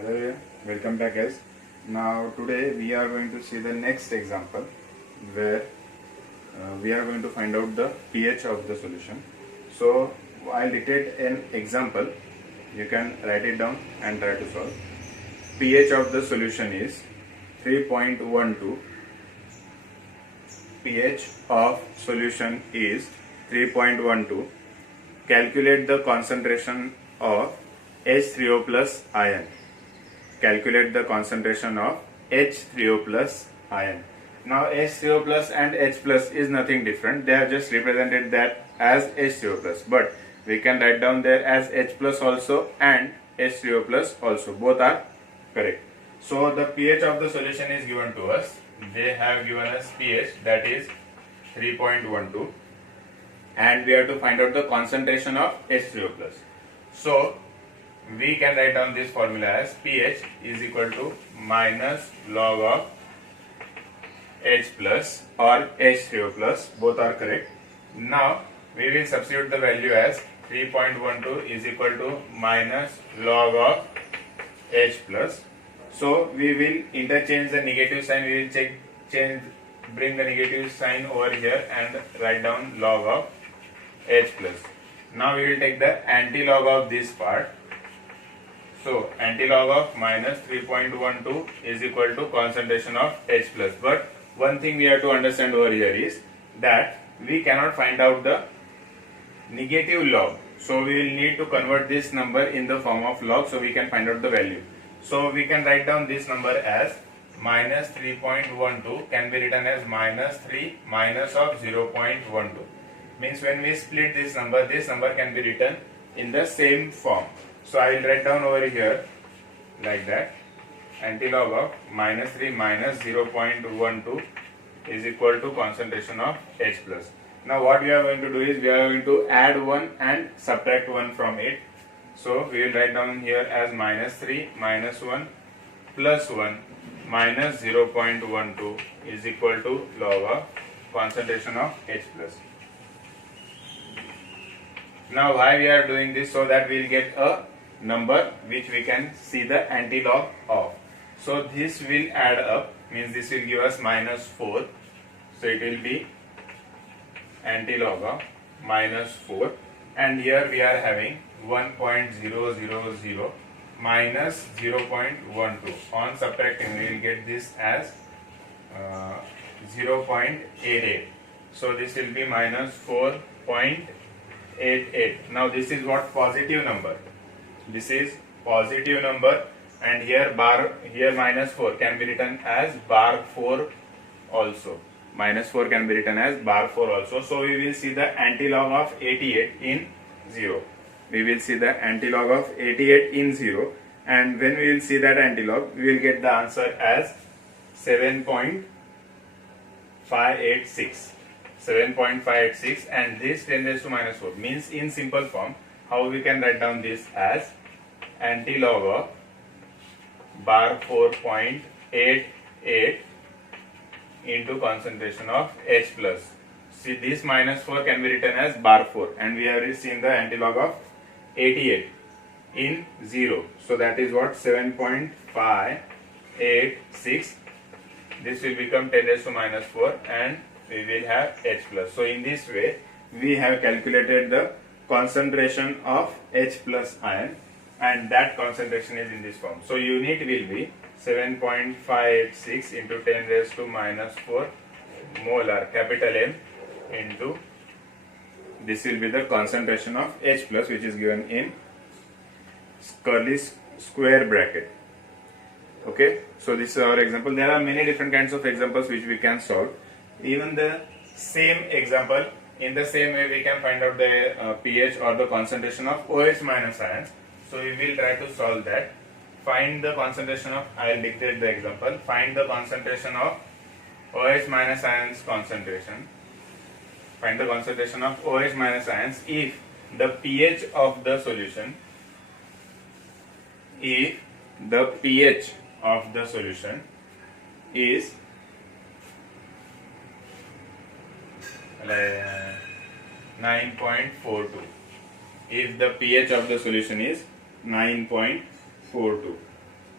Hello, welcome back guys. Now today we are going to see the next example where we are going to find out the pH of the solution. So I'll dictate an example. You can write it down and try to solve. pH of the solution is 3.12. pH of solution is 3.12. Calculate the concentration of H3O plus ion. Calculate the concentration of H3O plus ion. Now H3O plus and H plus is nothing different. They are just represented that as H3O plus, but we can write down there as H plus also and H3O plus also. Both are correct. So the pH of the solution is given to us. They have given us pH that is 3.12 and we have to find out the concentration of H3O plus. So we can write down this formula as pH is equal to minus log of H plus or H3O plus, both are correct. Now we will substitute the value as 3.12 is equal to minus log of H plus. So we will interchange the negative sign, we will bring the negative sign over here and write down log of H plus. Now we will take the anti-log of this part. So anti-log of minus 3.12 is equal to concentration of H plus. But one thing we have to understand over here is that we cannot find out the negative log. So we will need to convert this number in the form of log so we can find out the value. So we can write down this number as minus 3.12 can be written as minus 3 minus of 0.12. Means when we split this number can be written in the same form. So I will write down over here like that. Antilog of minus 3 minus 0.12 is equal to concentration of H plus. Now what we are going to do is we are going to add 1 and subtract 1 from it. So we will write down here as minus 3 minus 1 plus 1 minus 0.12 is equal to log of concentration of H plus. Now why we are doing this? So that we will get a number which we can see the anti-log of. So this will add up, means this will give us minus 4. So it will be anti-log of minus 4 and here we are having 1.000 minus 0.12. On subtracting we will get this as 0.88. So this will be minus 4.88. Now this is what? Positive number. This is positive number and here minus 4 can be written as bar 4 also. Minus 4 can be written as bar 4 also. So we will see the antilog of 88 in 0. We will see the antilog of 88 in 0 and when we will see that antilog we will get the answer as 7.586. 7.586 and this 10 raised to minus 4 means in simple form how we can write down this as antilog of bar 4.88 into concentration of H plus. See, this minus 4 can be written as bar 4 and we have seen the antilog of 88 in 0. So that is what? 7.586. This will become 10 raised to minus 4 and we will have H plus. So in this way we have calculated the concentration of H plus ion and that concentration is in this form. So unit will be 7.586 into 10 raised to minus 4 molar, capital M, into this will be the concentration of H plus which is given in curly square bracket. Okay, so this is our example. There are many different kinds of examples which we can solve. Even the same example, in the same way we can find out the pH or the concentration of OH minus ions. So we will try to solve that. Find the concentration of, I will dictate the example. Find the concentration of OH minus ions concentration. Find the concentration of OH minus ions if the pH of the solution, is 9.42. If the pH of the solution is 9.42.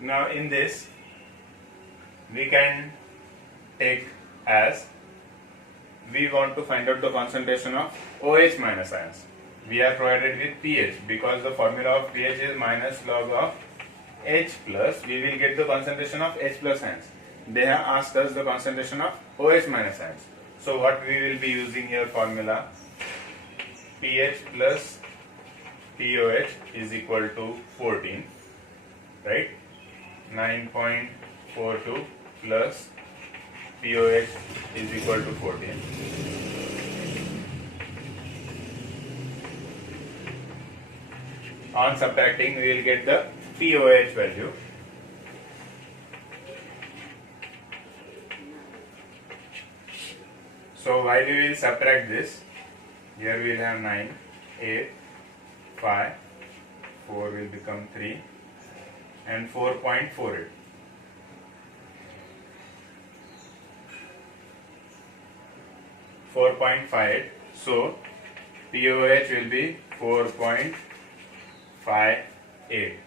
Now in this we can take as we want to find out the concentration of OH minus ions. We are provided with pH because the formula of pH is minus log of H plus. We will get the concentration of H plus ions. They have asked us the concentration of OH minus ions. So what we will be using here formula, pH plus POH is equal to 14, right? 9.42 plus POH is equal to 14. On subtracting, we will get the POH value. So while we will subtract this, here we will have 9, 8, 5, 4 will become 3 and 4.48. So POH will be 4.58.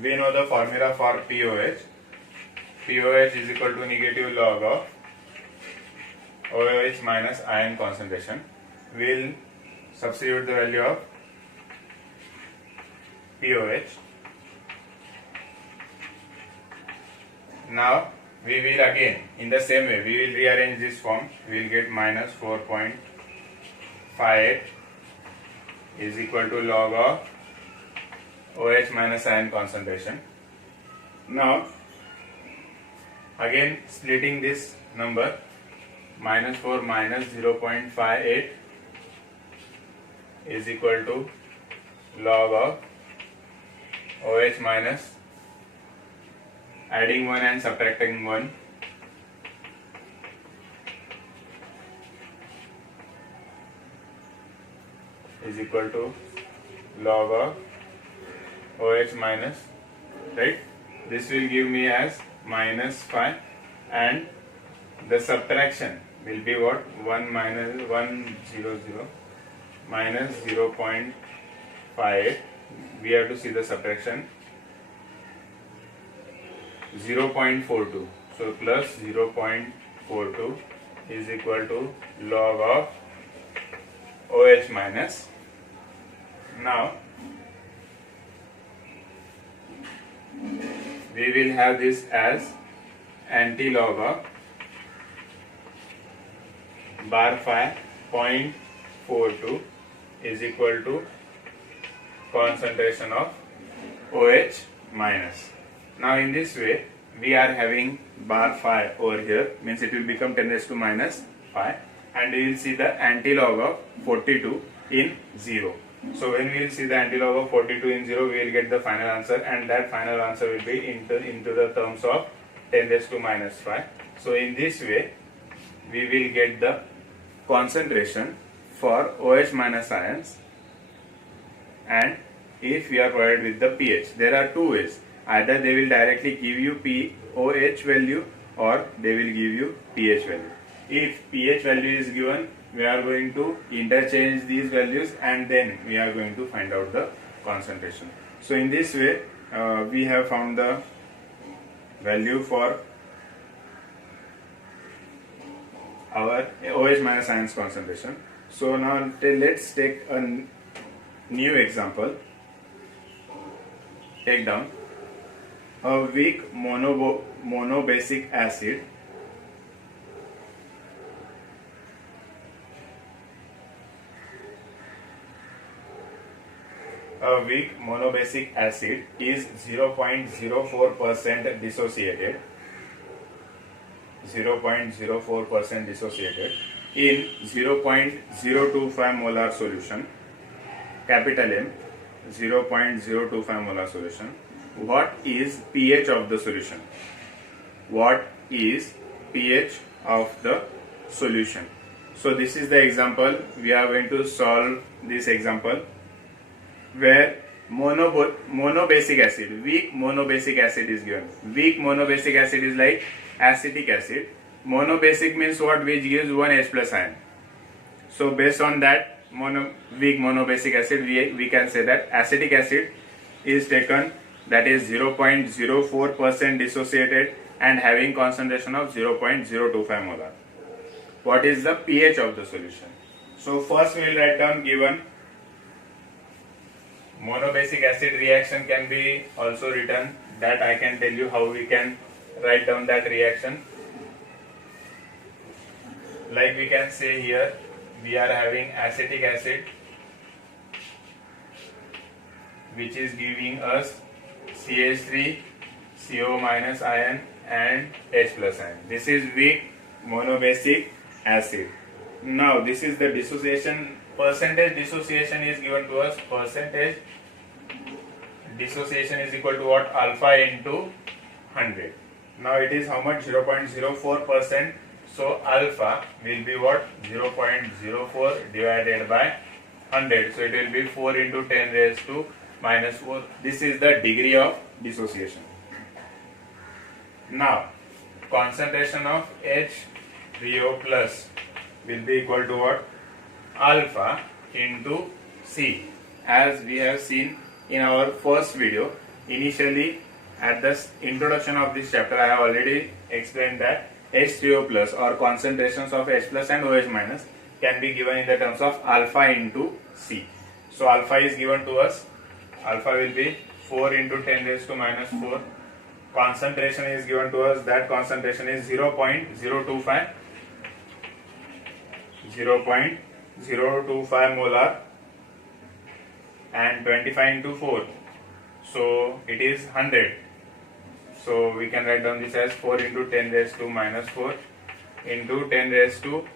We know the formula for POH. POH is equal to negative log of OH minus ion concentration. We will substitute the value of POH. Now we will again in the same way we will rearrange this form. We will get minus 4.58 is equal to log of OH minus ion concentration. Now again splitting this number, minus 4 minus 0.58 is equal to log of OH minus, adding 1 and subtracting 1, is equal to log of OH minus, right? This will give me as minus 5 and the subtraction will be what? 1 minus 100 minus 0.5. We have to see the subtraction. 0.42. So plus 0.42 is equal to log of OH minus. Now we will have this as anti-log of bar 5.42 is equal to concentration of OH minus. Now in this way we are having bar 5 over here, means it will become 10 raised to minus 5, and we will see the anti-log of 42 in 0. So when we will see the anti-log of 42 in 0, we will get the final answer, and that final answer will be into the terms of 10 raised to minus 5. So in this way we will get the concentration for OH minus ions, and if we are provided with the pH, there are two ways. Either they will directly give you POH value or they will give you pH value. If pH value is given, we are going to interchange these values and then we are going to find out the concentration. So in this way we have found the value for our OH minus ions concentration. So now let's take a new example. Take down a weak monobasic acid is 0.04% dissociated. 0.04% dissociated in 0.025 molar solution, capital M, 0.025 molar solution. What is pH of the solution? What is pH of the solution? So this is the example. We are going to solve this example where monobasic acid, weak monobasic acid is given. Weak monobasic acid is like acetic acid. Monobasic means what? Which gives 1 H plus ion. So based on that weak monobasic acid, we can say that acetic acid is taken that is 0.04% dissociated and having concentration of 0.025 molar. What is the pH of the solution? So first we will write down given. Monobasic acid reaction can be also written, that I can tell you how we can write down that reaction. Like we can say here, we are having acetic acid which is giving us CH3, CO minus ion and H plus ion. This is weak monobasic acid. Now this is the dissociation, percentage dissociation is given to us, percentage dissociation is equal to what? Alpha into 100. Now it is how much? 0.04%. So alpha will be what? 0.04 divided by 100. So it will be 4 into 10 raised to minus 4. This is the degree of dissociation. Now concentration of H3O plus will be equal to what? Alpha into C. As we have seen in our first video, initially at the introduction of this chapter, I have already explained that H3O plus or concentrations of H plus and OH minus can be given in the terms of alpha into C. So alpha is given to us. Alpha will be 4 into 10 raised to minus 4. Concentration is given to us. That concentration is 0.025 molar and 25 into 4. So it is 100. So we can write down this as 4 into 10 raised to minus 4 into 10 raised to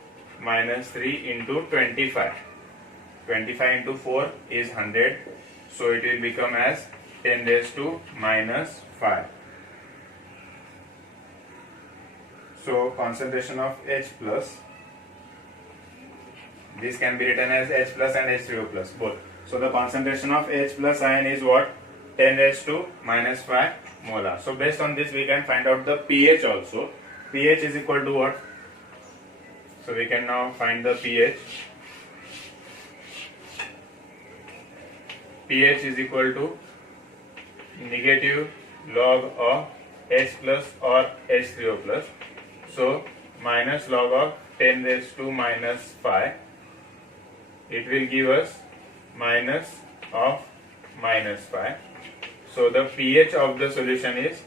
minus 3 into 25. 25 into 4 is 100. So it will become as 10 raised to minus 5. So concentration of H plus, this can be written as H plus and H3O plus both. So the concentration of H plus ion is what? 10 raised to minus 5 molar. So based on this we can find out the pH also. pH is equal to what? So we can now find the pH. pH is equal to negative log of H plus or H3O plus. So minus log of 10 raised to minus 5. It will give us minus of minus 5. So the pH of the solution is,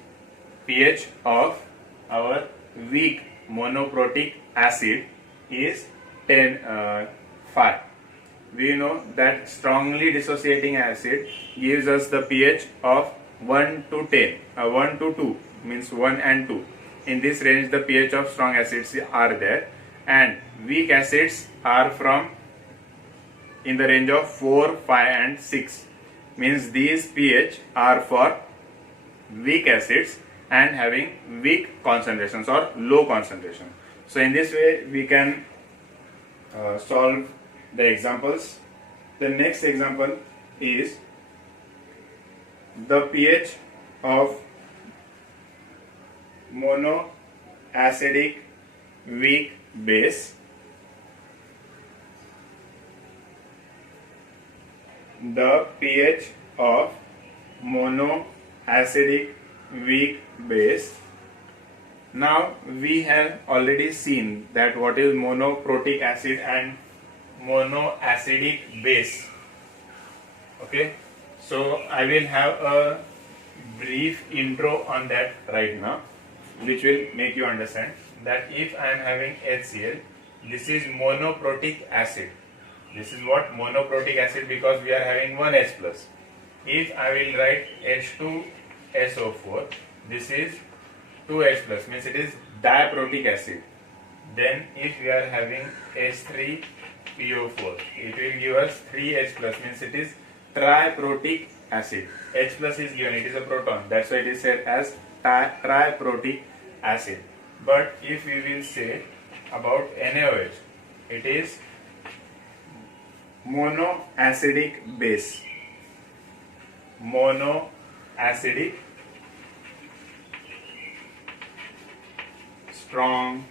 pH of our weak monoprotic acid is 5. We know that strongly dissociating acid gives us the pH of 1 to 10, 1 to 2 means 1 and 2. In this range the pH of strong acids are there, and weak acids are from in the range of 4, 5 and 6. Means these pH are for weak acids and having weak concentrations or low concentration. So in this way we can solve the examples. The next example is the pH of monoacidic weak base. The pH of monoacidic weak base. Now we have already seen that what is monoprotic acid and monoacidic base. Okay, so I will have a brief intro on that right now, which will make you understand that if I am having HCl, this is monoprotic acid. This is what? Monoprotic acid, because we are having one H plus. If I will write H2SO4, this is 2H plus, means it is diprotic acid. Then if we are having H3PO4, it will give us 3H plus, means it is triprotic acid. H plus is given, it is a proton, that's why it is said as triprotic acid. But if we will say about NaOH, it is monoacidic base. Monoacidic strong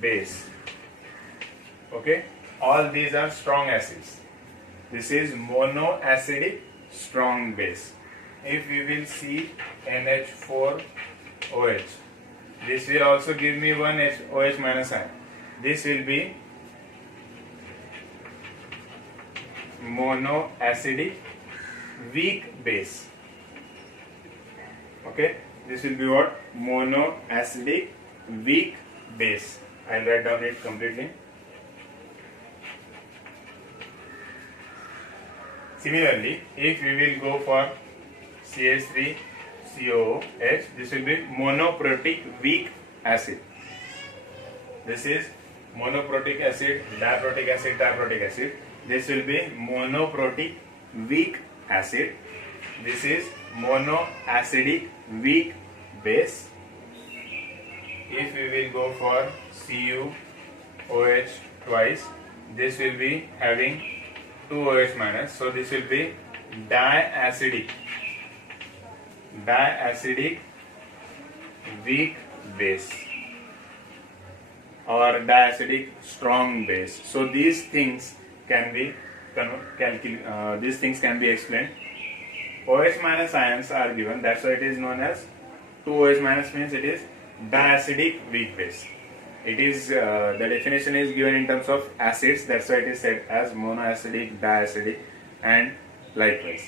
base. Okay, all these are strong acids. This is monoacidic strong base. if we will see NH4OH, this will also give me one OH minus ion. This will be monoacidic weak base. Okay, this will be what? Monoacidic weak base. I'll write down it completely. Similarly, if we will go for CH3COOH, this will be monoprotic weak acid. This is monoprotic acid, diprotic acid, triprotic acid. This will be monoprotic weak acid. This is monoacidic weak base. If we will go for CuOH twice, this will be having 2 OH minus, so this will be diacidic weak base or diacidic strong base. So these things can be explained. OH minus ions are given, that's why it is known as 2 OH minus, means it is diacidic weak base. It is the definition is given in terms of acids, that's why it is said as monoacidic, diacidic, and likewise.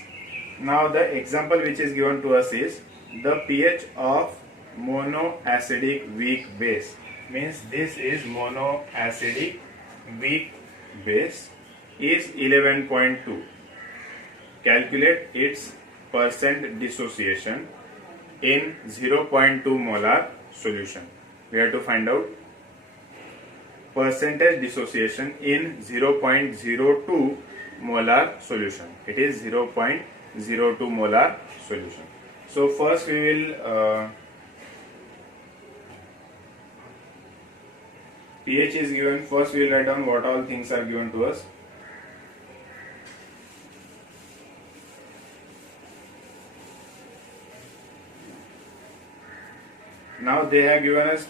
Now the example which is given to us is the pH of monoacidic weak base, means this is monoacidic weak base is 11.2. Calculate its percent dissociation in 0.2 molar solution. We have to find out percentage dissociation in 0.02 molar solution. It is 0.02 molar solution. So first we will pH is given. First we will write down what all things are given to us. Now they have given us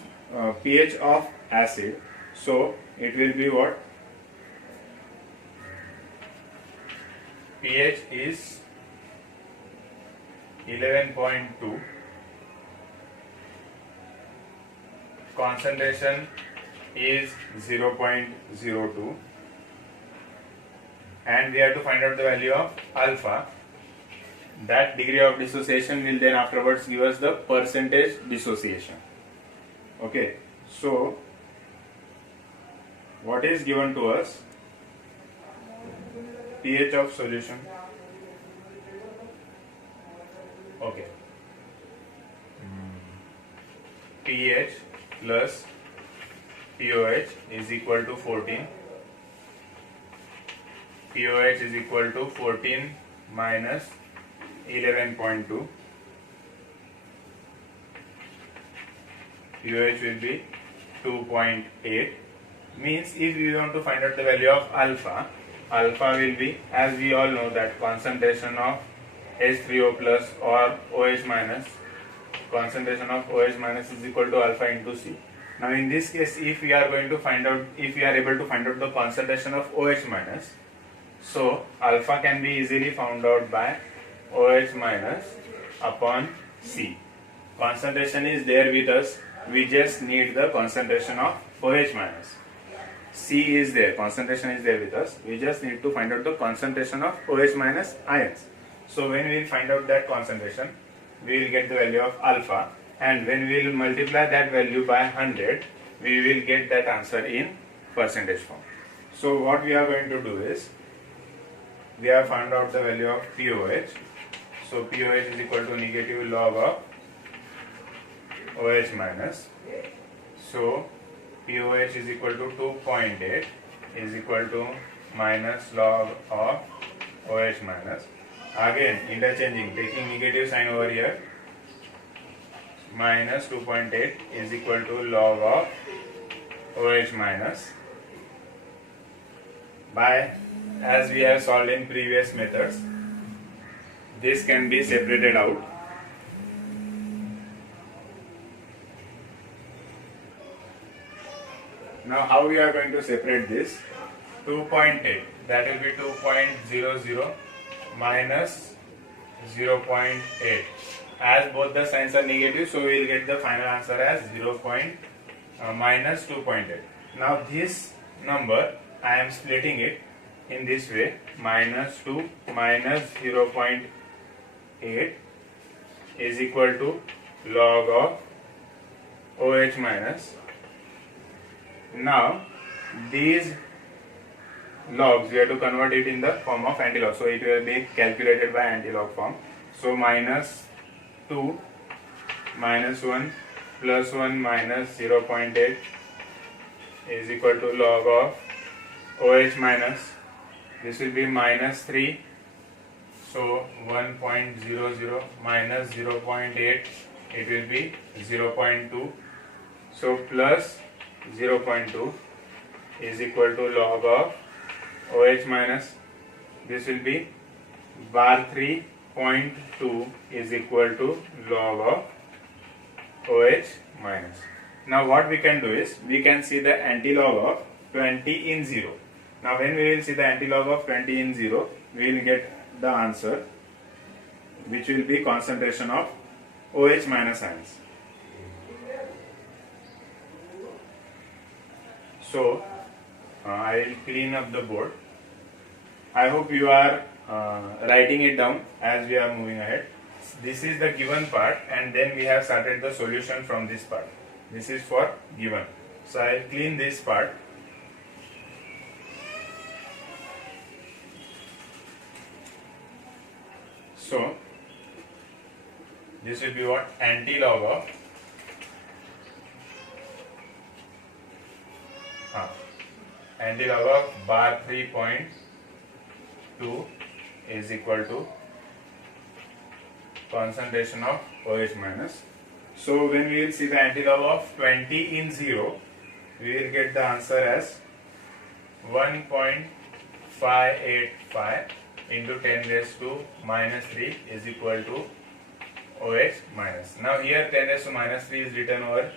pH of acid, so it will be what? pH is 11.2, concentration is 0.02, and we have to find out the value of alpha. That degree of dissociation will then afterwards give us the percentage dissociation. Okay, so what is given to us? pH of solution. Okay, pH plus pOH is equal to 14. pOH is equal to 14 minus 11.2. pOH will be 2.8. Means if we want to find out the value of alpha, alpha will be, as we all know, that concentration of H3O plus or OH minus, concentration of OH minus is equal to alpha into C. Now in this case, if we are going to find out, if we are able to find out the concentration of OH minus, so alpha can be easily found out by OH minus upon C. Concentration is there with us, we just need the concentration of OH minus. C is there, concentration is there with us, we just need to find out the concentration of OH minus ions. So when we will find out that concentration, we will get the value of alpha, and when we will multiply that value by 100, we will get that answer in percentage form. So what we are going to do is, we have found out the value of pOH. So pOH is equal to negative log of OH minus. So pOH is equal to 2.8 is equal to minus log of OH minus. Again interchanging, taking negative sign over here. Minus 2.8 is equal to log of OH minus. By, as we have solved in previous methods, this can be separated out. Now how we are going to separate this? 2.8, that will be 2.00 minus 0.8. As both the signs are negative, so we will get the final answer as minus 2.8. Now this number I am splitting it in this way, minus 2 minus 0.8 is equal to log of OH minus. Now these logs we have to convert it in the form of antilog, so it will be calculated by antilog form. So minus 2 minus 1 plus 1 minus 0.8 is equal to log of OH minus. This will be minus 3, so 1.00 minus 0.8, it will be 0.2, so plus 0.2 is equal to log of OH minus. This will be bar 3.2 is equal to log of OH minus. Now what we can do is, we can see the antilog of 20 in 0. Now when we will see the antilog of 20 in 0, we will get the answer, which will be concentration of OH minus ions. So I will clean up the board. I hope you are writing it down as we are moving ahead. This is the given part, and then we have started the solution from this part. This is for given. So I will clean this part. So this will be what? Antilog of bar 3.2 is equal to concentration of OH minus. So when we will see the antilog of 20 in 0, we will get the answer as 1.585 into 10 raised to minus 3 is equal to OH minus. Now here 10 raised to minus 3 is written over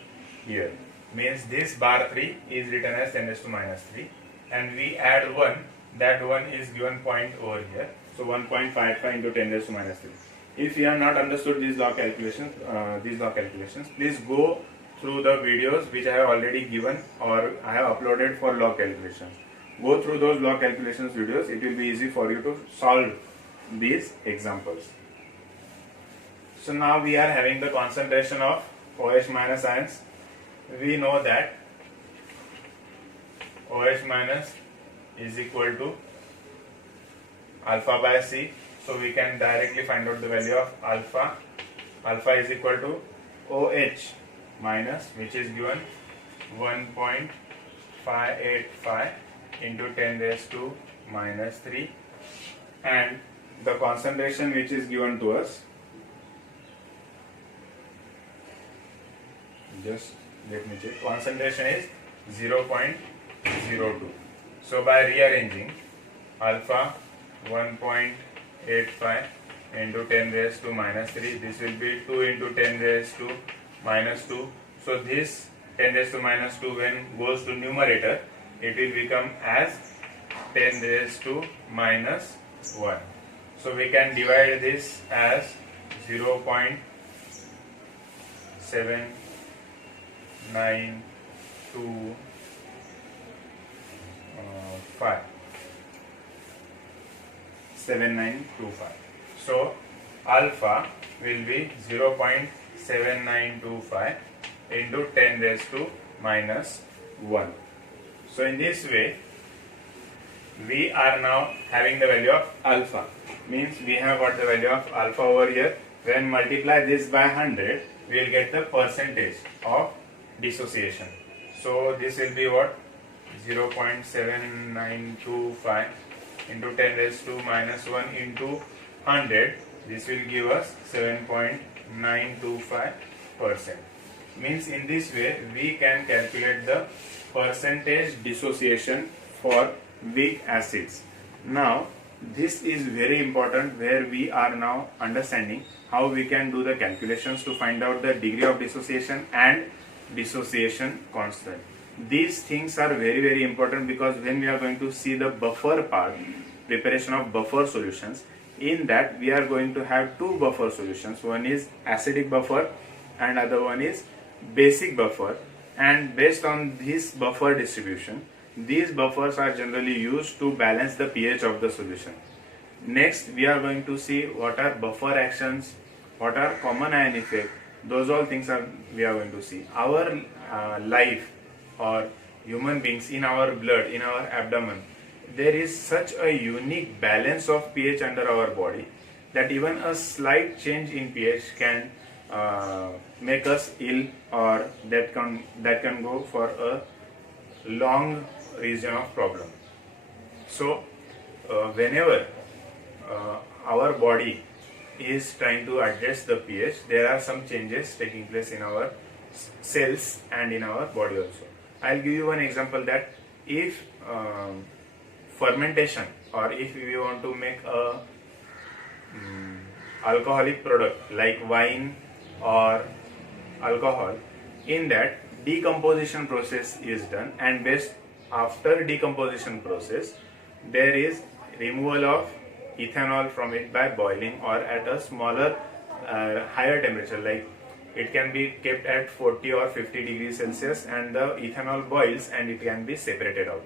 here. Means this bar 3 is written as 10 raised to minus 3, and we add 1, that 1 is given point over here. So 1.55 into 10 raised to minus 3. If you have not understood these log calculations, please go through the videos which I have already given or I have uploaded for log calculations. Go through those log calculations videos. It will be easy for you to solve these examples. So now we are having the concentration of OH minus ions. We know that OH minus is equal to alpha by C. So we can directly find out the value of alpha. Alpha is equal to OH minus, which is given 1.585 into 10 raised to minus 3, and the concentration which is given to us, just let me check, concentration is 0.02. So by rearranging, alpha 1.85 into 10 raised to minus 3, this will be 2 into 10 raised to minus 2. So this 10 raised to minus 2 when goes to numerator, it will become as 10 raised to minus 1. So we can divide this as 0.792 7925. So alpha will be 0.7925 into 10 raised to minus 1. So in this way, we are now having the value of alpha. Means we have got the value of alpha over here. When multiply this by 100, we will get the percentage of dissociation. So this will be what? 0.7925 into 10 raised to minus 1 into 100. This will give us 7.925%. Means in this way we can calculate the percentage dissociation for weak acids. Now this is very important, where we are now understanding how we can do the calculations to find out the degree of dissociation and dissociation constant. These things are very, very important, because when we are going to see the buffer part, preparation of buffer solutions, In that we are going to have two buffer solutions. One is acidic buffer and other one is basic buffer, and based on this buffer distribution, these buffers are generally used to balance the pH of the solution. Next we are going to see what are buffer actions, what are common ion effect. Those all things are we are going to see. Our life or human beings, in our blood, in our abdomen, there is such a unique balance of pH under our body that even a slight change in pH can make us ill, or that can go for a long region of problem. So whenever our body is trying to adjust the pH, there are some changes taking place in our cells and in our body also. I'll give you one example that if fermentation, or if we want to make a alcoholic product like wine or alcohol, in that decomposition process is done, and best after decomposition process there is removal of ethanol from it by boiling or at a smaller higher temperature, like it can be kept at 40 or 50 degrees Celsius, and the ethanol boils and it can be separated out.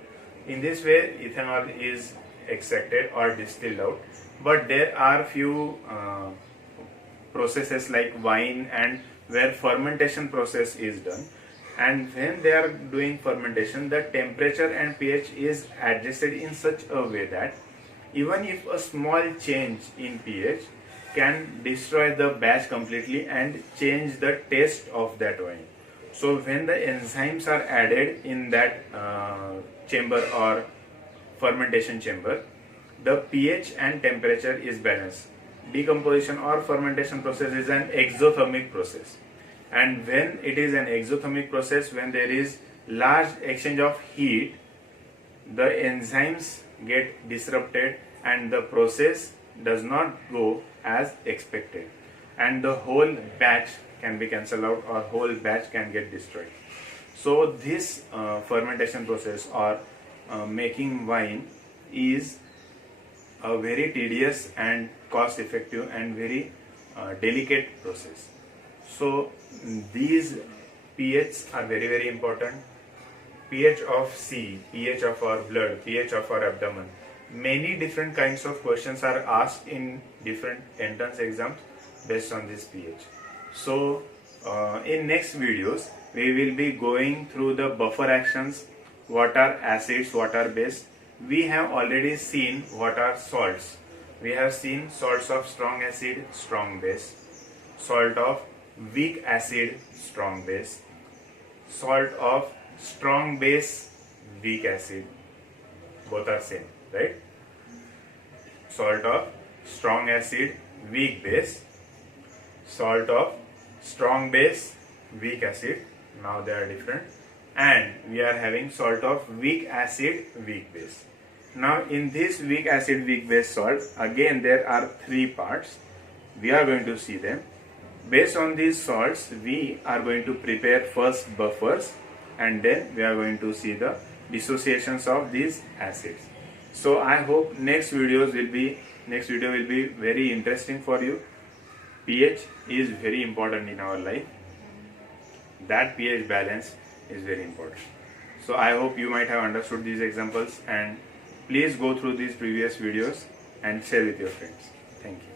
In this way ethanol is extracted or distilled out. But there are few processes like wine and where fermentation process is done, and when they are doing fermentation, the temperature and pH is adjusted in such a way that even if a small change in pH can destroy the batch completely and change the taste of that wine. So when the enzymes are added in that chamber or fermentation chamber, the pH and temperature is balanced. Decomposition or fermentation process is an exothermic process, and when it is an exothermic process, when there is large exchange of heat, the enzymes get disrupted and the process does not go as expected, and the whole batch can be cancelled out or whole batch can get destroyed. So this fermentation process or making wine is a very tedious and cost effective and very delicate process. So these pH are very important. pH of sea, pH of our blood, pH of our abdomen. Many different kinds of questions are asked in different entrance exams based on this pH. So in next videos we will be going through the buffer actions, what are acids, what are base. We have already seen what are salts. We have seen salts of strong acid, strong base, salt of weak acid, strong base, salt of strong base, weak acid, both are same, right? Salt of strong acid, weak base, salt of strong base, weak acid, now they are different, and we are having salt of weak acid, weak base. Now in this weak acid, weak base salt, again there are three parts. We are going to see them. Based on these salts, we are going to prepare first buffers, and then we are going to see the dissociations of these acids. So I hope next video will be very interesting for you. pH is very important in our life. That pH balance is very important. So I hope you might have understood these examples, and please go through these previous videos and share with your friends. Thank you.